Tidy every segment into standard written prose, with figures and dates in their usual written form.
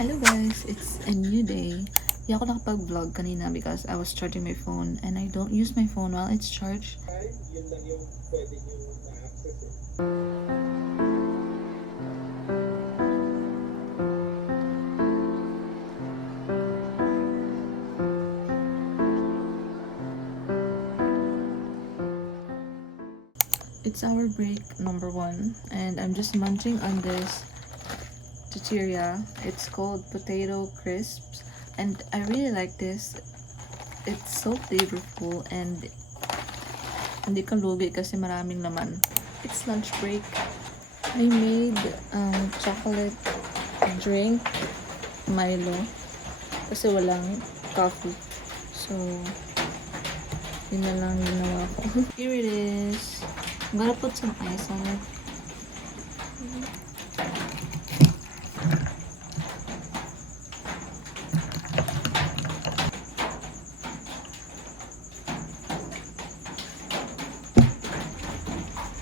Hello guys, it's a new day. Hindi ako nakapag-vlog kanina because I was charging my phone and I don't use my phone while it's charged. Yun lang yung pwede nyo na-access eh. It's our break number 1 and I'm just munching on this tortilla. It's called potato crisps and I really like this. It's so flavorful and hindi ka lugi kasi maraming laman. It's lunch break. I made chocolate drink Milo kasi walang coffee. So, yun na lang ginawa ko. Here it is. I'm gonna put some ice on it.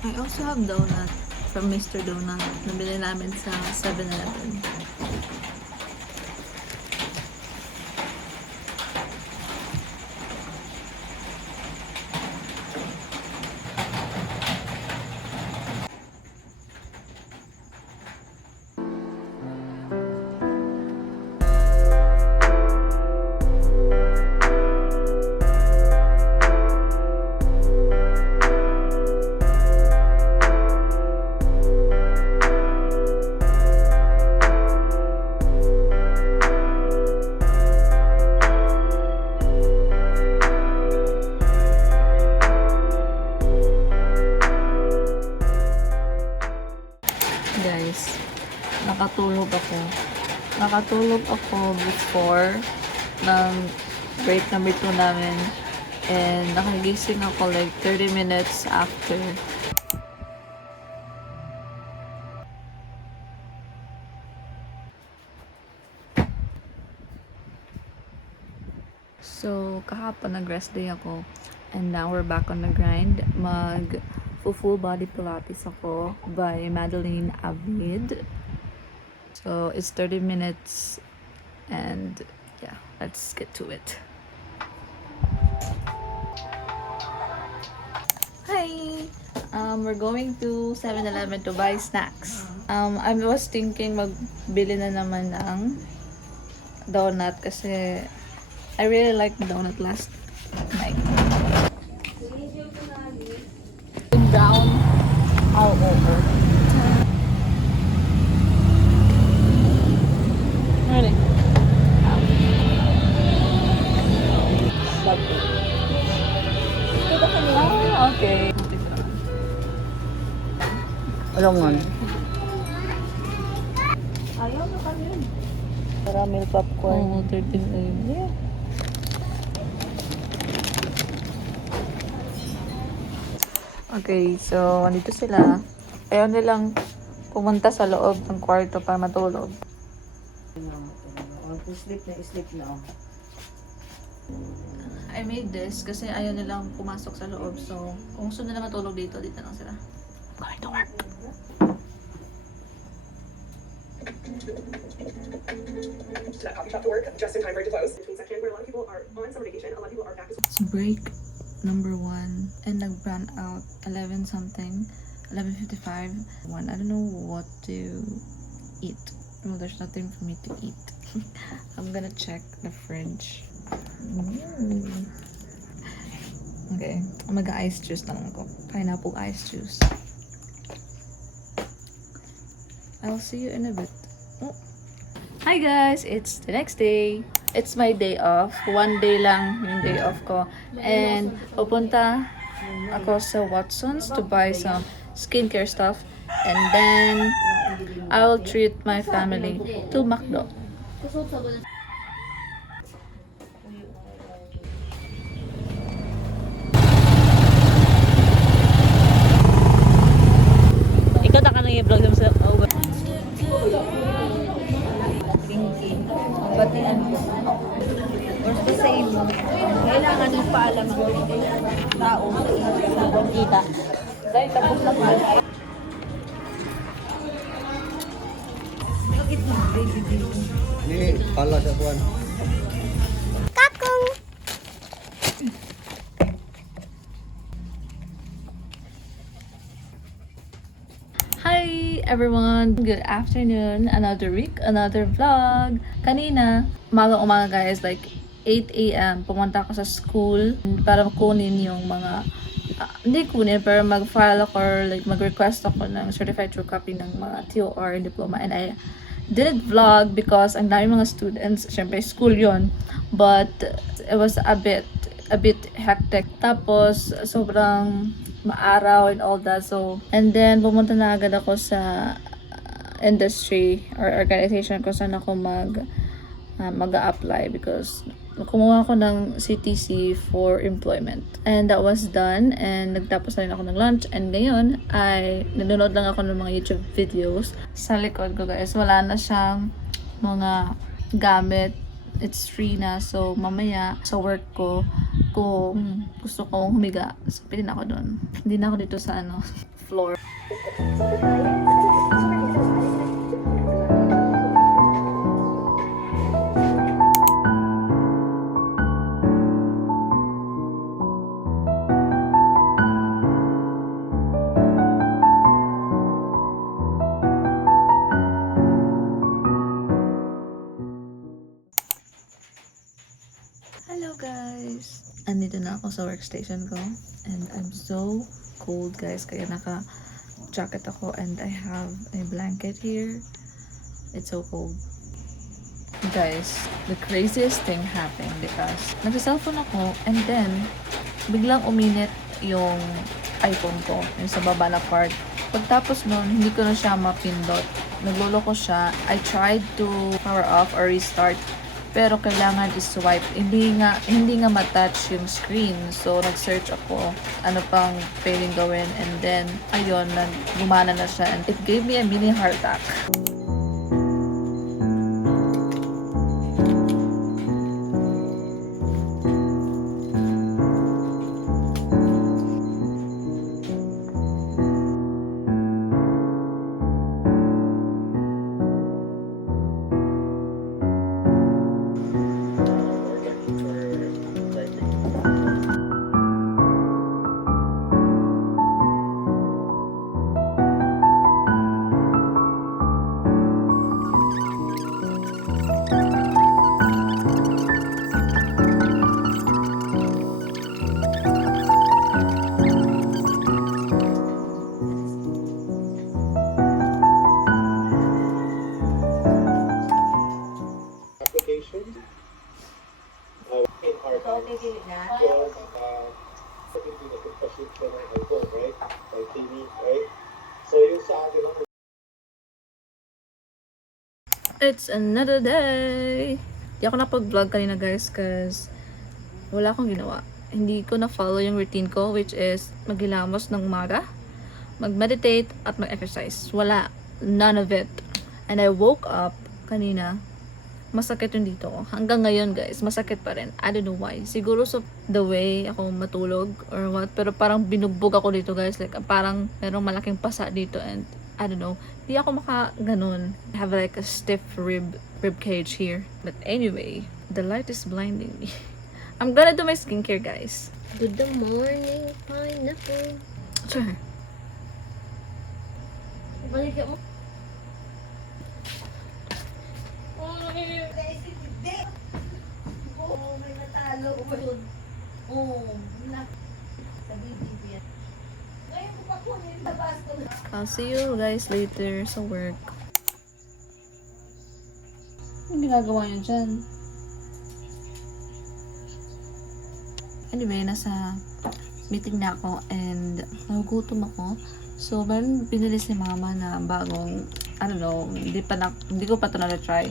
I also have donut from Mr. Donut. Nabili namin sa 7-Eleven. Guys, nakatulog ako before ng break number 2 namin and nakagising ako like 30 minutes after. So kahapon nag-rest day ako and now we're back on the grind. Full body pilates ako by Madeline Avid. So it's 30 minutes and yeah, let's get to it. Hi! We're going to 7-Eleven to buy snacks. I was thinking magbili na naman ng donut kasi I really liked donut last night. Brown all over. Ready? Ah, okay. Alam nga. Ayaw na kami yun. Caramel popcorn. Oo, 35. Yeah. Okay, so andito sila. Ayaw nilang pumunta sa loob ng kwarto para matulog. Sleep na. I made this kasi ayaw nilang pumasok sa loob. So, kung gusto nila matulog dito lang sila. I'm going to work. To that coffee shop to work, just in time for it to close. Between section where a lot of people are on summer vacation, a lot of people are back to school. It's break number 1 and nag-run out 11 something, 11:55. I don't know what to eat. No, there's nothing for me to eat. I'm gonna check the fridge. Okay, mag-ice juice na lang ako. Pineapple ice juice. I'll see you in a bit. Oh. Hi guys! It's the next day. It's my day off. 1 day lang yung day off ko. And pupunta ako sa Watson's to buy some skincare stuff. And then I will treat my family to McDo. Ikaw ta ka nang i-vlog mo sa Batian ko. Or sa same, kailangan mo paalam ang tao sa kita. Dahil tapos na pa. Ini pala sa buwan. Hi everyone! Good afternoon! Another week, another vlog! Kanina, umaga guys, like 8 a.m. pumunta ako sa school para kunin yung mga hindi kunin, pero mag-file ako or like mag-request ako ng certified true copy ng mga TOR diploma, and I didn't vlog because ang dami mga students, syempre school yon, but it was a bit hectic, tapos sobrang maaraw and all that. So, and then pumunta na agad ako sa industry or organization kung saan ako mag-apply because kumuha ako ng CTC for employment, and that was done, and nagtapos na rin ako ng lunch, and ngayon ay nanonood lang ako ng mga YouTube videos. Sa likod ko guys, wala na siyang mga gamit, it's free na, so mamaya sa work ko kung gusto kong humiga, so pwede na ako doon, hindi na ako dito sa floor. Hello guys! Andito na ako sa workstation ko, and I'm so cold guys, kaya naka-jacket ako, and I have a blanket here. It's so cold. Guys, the craziest thing happened because nagsa-cellphone ako, and then biglang uminit yung iPhone ko, yung sa baba na part. Pagtapos nun, hindi ko na siya mapindot. Nagloloko siya. I tried to power off or restart, pero kailangan i-swipe. Hindi nga matouch yung screen. So, nag-search ako ano pang pwedeng gawin. And then, ayun, gumana na siya. And it gave me a mini heart attack. Application in our house was into the position ng iPhone, right? Or TV, right? So yung sa akin ako, It's another day! Di ako napag-vlog kanina guys cause wala akong ginawa. Hindi ko na-follow yung routine ko, which is maghilamos ng umaga, mag-meditate, at mag-exercise. Wala. None of it. And I woke up kanina, masakit yung dito ko. Hanggang ngayon guys, masakit pa rin. I don't know why. Siguro sa the way ako matulog or what, pero parang binugbog ako dito guys. Like parang merong malaking pasa dito, and I don't know. Di ako ganun. I have like a stiff rib cage here. But anyway, the light is blinding me. I'm gonna do my skincare guys. Good morning, pineapple. Sure. Balik mo. Oh, may natalo. Oh, na. Sabi yan. Ngayon ko pa kunin, labas ko na. I'll see you guys later sa work. Anong ginagawa niyo dyan? Anyway, nasa meeting na ako and nagugutom ako. So, meron pinili si mama na bagong, I don't know, hindi ko pa ito na-try.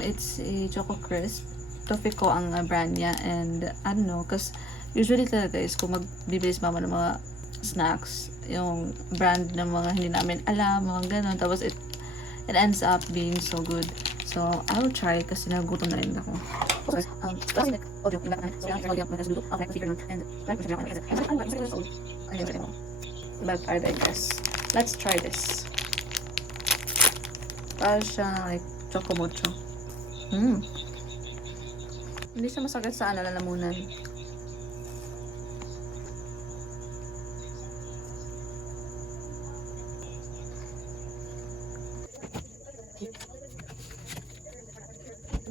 It's a Choco Crisp. Toffee ko ang brand niya, and I don't know, cause usually talaga guys, kung magbibili si mama ng mga snacks, yung brand ng mga hindi namin alam, mga ganun, tapos it ends up being so good. So, I will try kasi nagugutom na rin ako. Okay, audio, I guess. Let's try this. Para siya like Choco mocho. Hindi siya masakit sa lalamunan.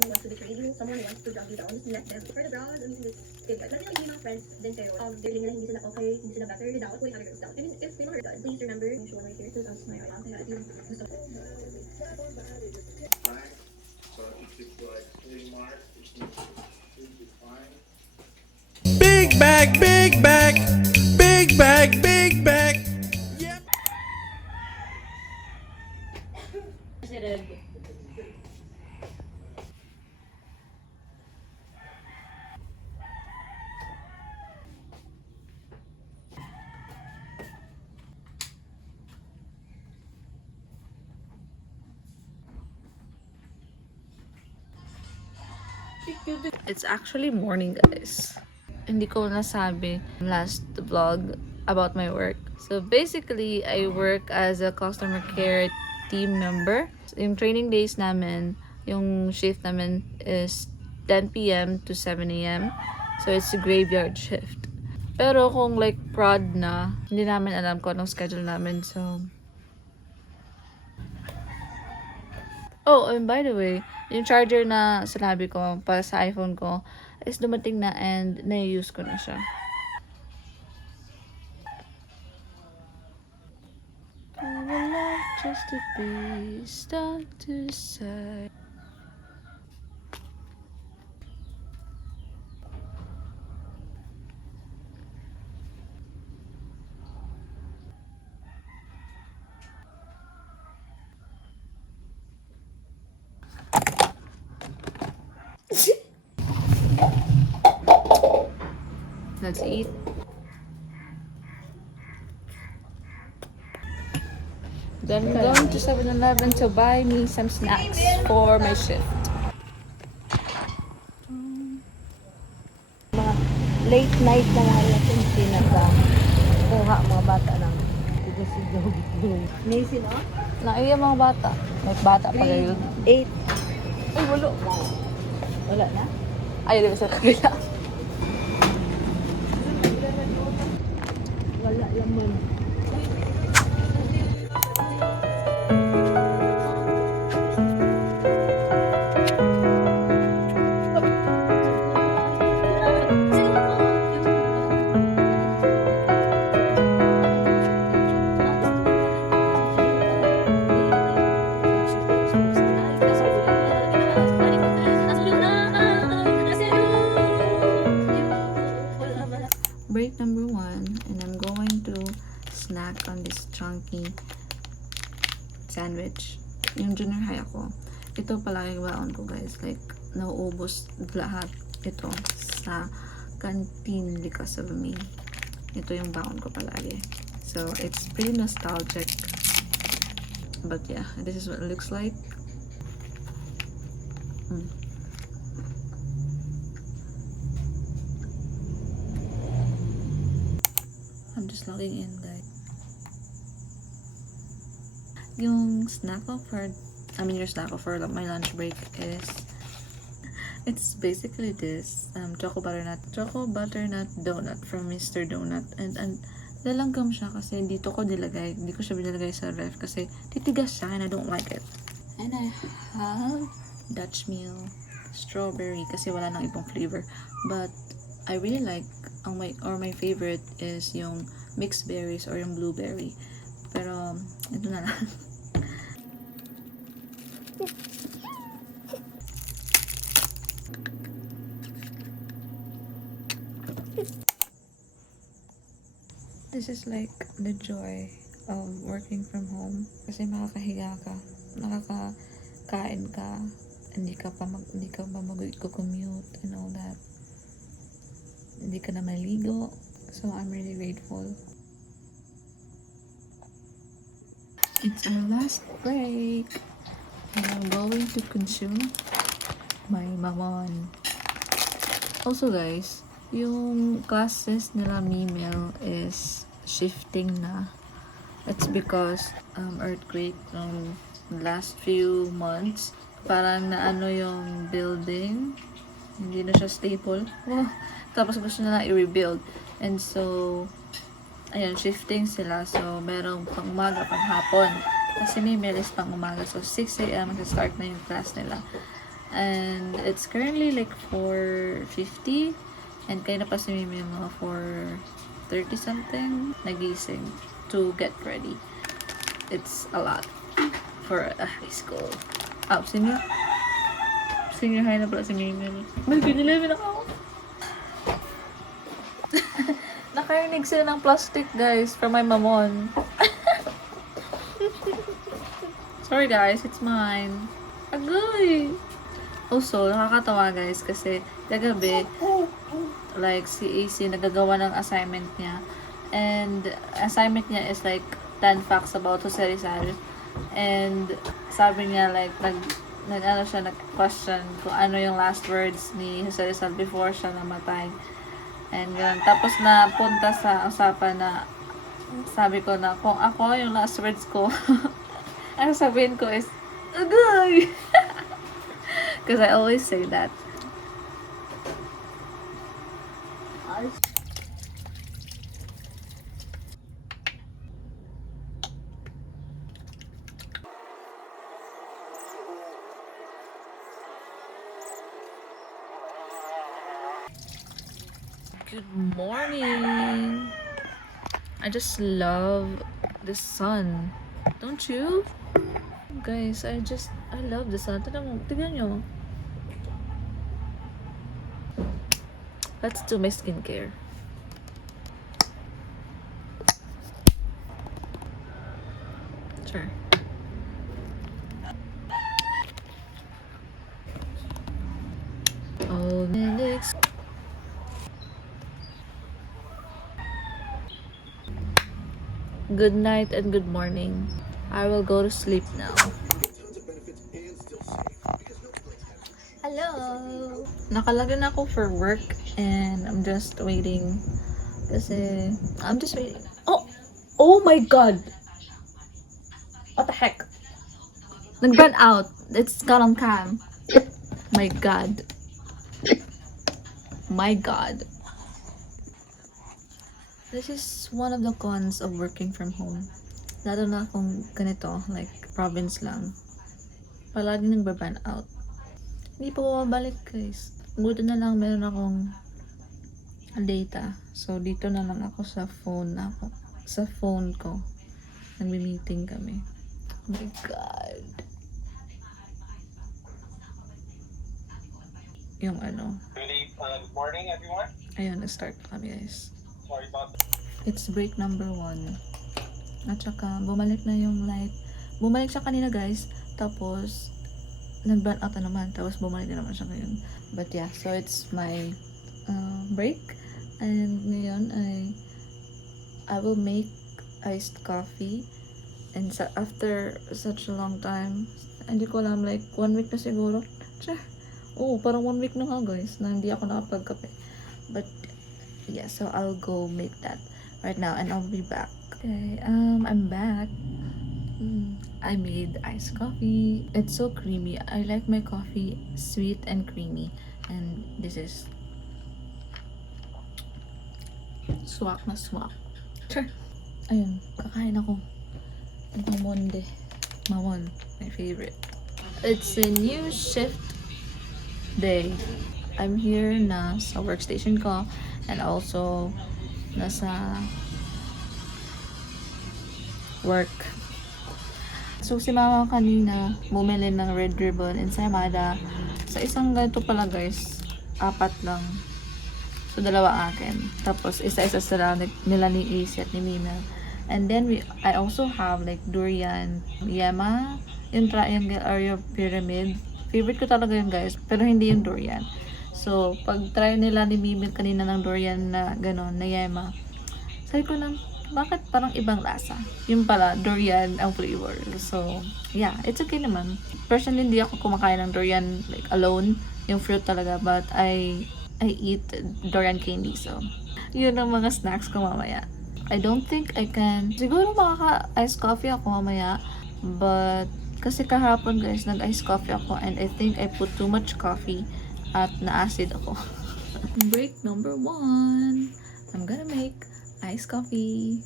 Wants to betray you, someone wants to drag you down, let them for the brows, I mean, this thing. But let's say, friends, then pero, they're feeling na hindi sila okay, hindi sila better without putting other girls down. I mean, if they were done, please remember, yung show right here, to us, my right, kaya yung gusto ko. Fine. So if it's like 3 marks, it should be fine. Big bag, big bag, big bag, big bag. It's actually morning, guys. Hindi ko nasabi last vlog about my work. So basically, I work as a customer care team member. Yung training days namin, yung shift namin is 10 p.m. to 7 a.m. So it's a graveyard shift. Pero kung like prod na, hindi namin alam kung anong schedule namin. So oh, and by the way, yung charger na sinabi ko para sa iPhone ko is dumating na and na-use ko na siya. I would love just to be stuck to the side. Let's eat. Then I'm going to 7-Eleven to buy me some snacks for my shift. Mga late night na mga natin kuha mga bata ng sigaw-sigaw. Nisi, no? Naiya mga bata. Like bata pa yun. 8. Ay, wala. Wala na? Ay, di ba sa kabila? Wala lamon. Break number 1, and I'm going to snack on this chunky sandwich. Yung junior high ako, ito palagi baon ko, guys. Like, nauubos lahat ito sa canteen because of me. Ito yung baon ko palagi. So, it's pretty nostalgic. But yeah, this is what it looks like. I'm just logging in, guys. Yung snack offer, your snack offer, my lunch break is, it's basically this, choco butternut donut from Mr. Donut. And lalanggam siya kasi dito ko nilagay, hindi ko siya binilagay sa ref kasi titigas siya and I don't like it. And I have Dutch meal, strawberry kasi wala nang ibang flavor. But I really like, my favorite is yung mixed berries or yung blueberry. Pero, ito na lang. This is like the joy of working from home. Kasi makakahiga ka, nakakakain ka, hindi ka pa mag-commute and all that. Hindi ka na maligo. So I'm really grateful. It's our last break. And I'm going to consume my mamon. Also guys, yung classes nila Mimel is shifting na. It's because earthquake last few months parang naano yung building. Hindi na siya stable. Wow. Tapos gusto na lang i-rebuild. And so, ayun, shifting sila. So, merong pang umaga, pang hapon. Kasi may melis pang umaga. So, 6 a.m. start na yung class nila. And it's currently like 4:50. And kaya na pa si Mimi mga 4:30 something nagising to get ready. It's a lot for a high school. Senior? Senior high na pala si Mimi. May kinilevin ako. Nakarinig sila ng plastic, guys, from my mamon. Sorry, guys, it's mine. Agoy! Also, nakakatawa, guys, kasi kagabi, like, si AC nagagawa ng assignment niya. And, assignment niya is like 10 facts about Jose Rizal. And, sabi niya, like, nag-question kung ano yung last words ni Jose Rizal before siya namatay. And ganun. Tapos napunta sa usapan na sabi ko na kung ako yung last words ko, ang sabihin ko is, agay! Because I always say that. Good morning. I just love the sun. Don't you? Guys, I love the sun. Tignan nyo. Let's do my skincare. Sure. Oh, Nelix. Good night and good morning. I will go to sleep now. Hello! Nakalagay na ako for work and I'm just waiting. Kasi, I'm just waiting. Oh my god! What the heck? Nag-burn out. It's got on cam. My god. My god. This is one of the cons of working from home. Lalo na kung ganito, like province lang. Palagi nagbaburn out. Hindi pa bumabalik, guys. Buti na lang meron akong data. So, dito na lang ako sa phone ko. Nagmi-meeting kami. Oh my god. Yung ano. Really, good morning, everyone. Ayun, na-start kami, guys. Sorry about that. It's break number 1. At saka, bumalik na yung light. Bumalik siya kanina, guys. Tapos, nag-burn out na naman. Tapos, bumalik na naman siya ngayon. But yeah, so it's my break. And ngayon, I will make iced coffee. And after such a long time, hindi ko alam, like 1 week na siguro. Parang 1 week na nga, guys, na hindi ako nakapagkape. But yeah, so I'll go make that right now and I'll be back. Okay, I'm back. I made iced coffee. It's so creamy. I like my coffee sweet and creamy. And this is swak na swak. Sure. Ayun, kakain ako. Mamon, my favorite. It's a new shift day. I'm here na sa workstation ko and also nasa work. So si mama kanina bumili ng red ribbon and ensaymada. Sa isang ganito pala, guys, 4 lang. So 2 akin. Tapos isa-isa sila nila ni AC at ni Mina. And then I also have like durian, yema, yung triangle or yung pyramid. Favorite ko talaga yun, guys, pero hindi yung durian. So pag try nila ni Mimi kanina ng durian na ganon, na yema, sabi ko lang, bakit parang ibang lasa? Yung pala, durian ang flavor. So yeah, it's okay naman. Personally, hindi ako kumakain ng durian like alone, yung fruit talaga, but I eat durian candy. So yun ang mga snacks ko mamaya. I don't think I can. Siguro makaka-iced coffee ako mamaya. But Kasi kahapon guys, nag-ice coffee ako and I think I put too much coffee at na-acid ako. Break number 1. I'm gonna make iced coffee.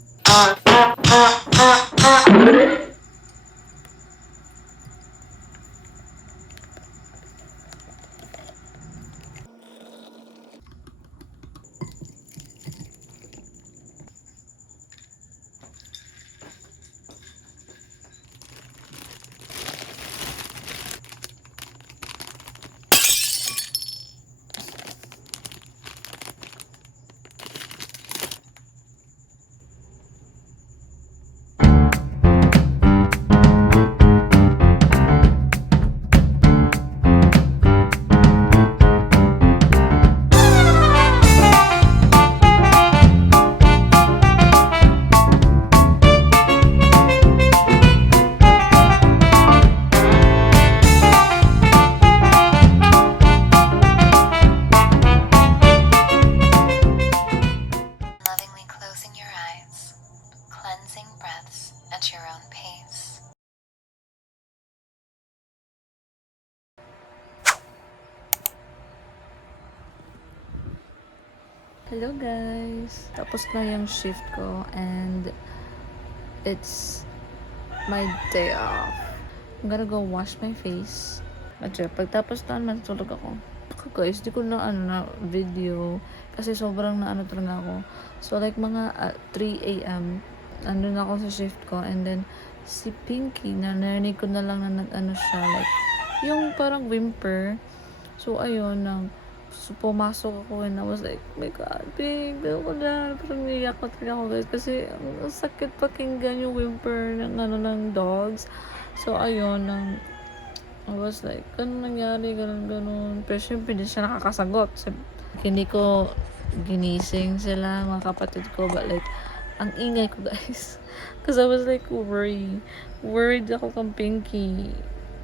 Lovingly closing your eyes, cleansing breaths at your own pace. Hello guys! Tapos na yung shift ko and it's my day off. I'm gonna go wash my face. At syempre, pagtapos na matutulog ako. Ako guys, di ko na video kasi sobrang na talaga ako. So like mga 3 a.m. andun ako sa shift ko and then si Pinky narinig ko na lang na siya like yung parang whimper. So ayun so, pumasok ako and I was like, oh my God, Pink, gano'n ko na. Parang niyak ko talaga ako guys kasi ang sakit pakinggan yung whimper ng dogs. So ayun, I was like, ano nangyari, ganun. Pero syempre, hindi siya nakakasagot. Hindi ko ginising sila, mga kapatid ko. But like, ang ingay ko, guys. Because I was like, worried ako kang Pinky.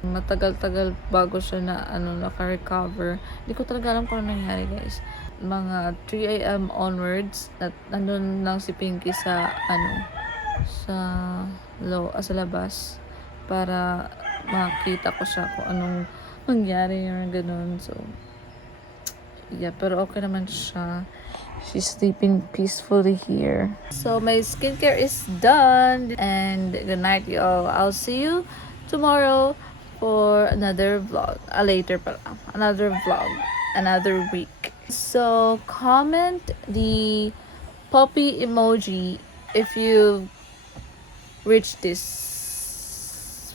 Matagal-tagal bago siya naka-recover. Hindi ko talaga alam kung ano nangyari, guys. Mga 3 a.m. onwards, at nandun lang si Pinky sa sa labas para makita ko siya kung anong mangyari or ganun. So, yeah, pero okay naman siya. She's sleeping peacefully here. So, my skincare is done. And good night, y'all. I'll see you tomorrow for another vlog. Another vlog. Another week. So, comment the puppy emoji if you reached this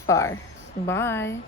far. Bye.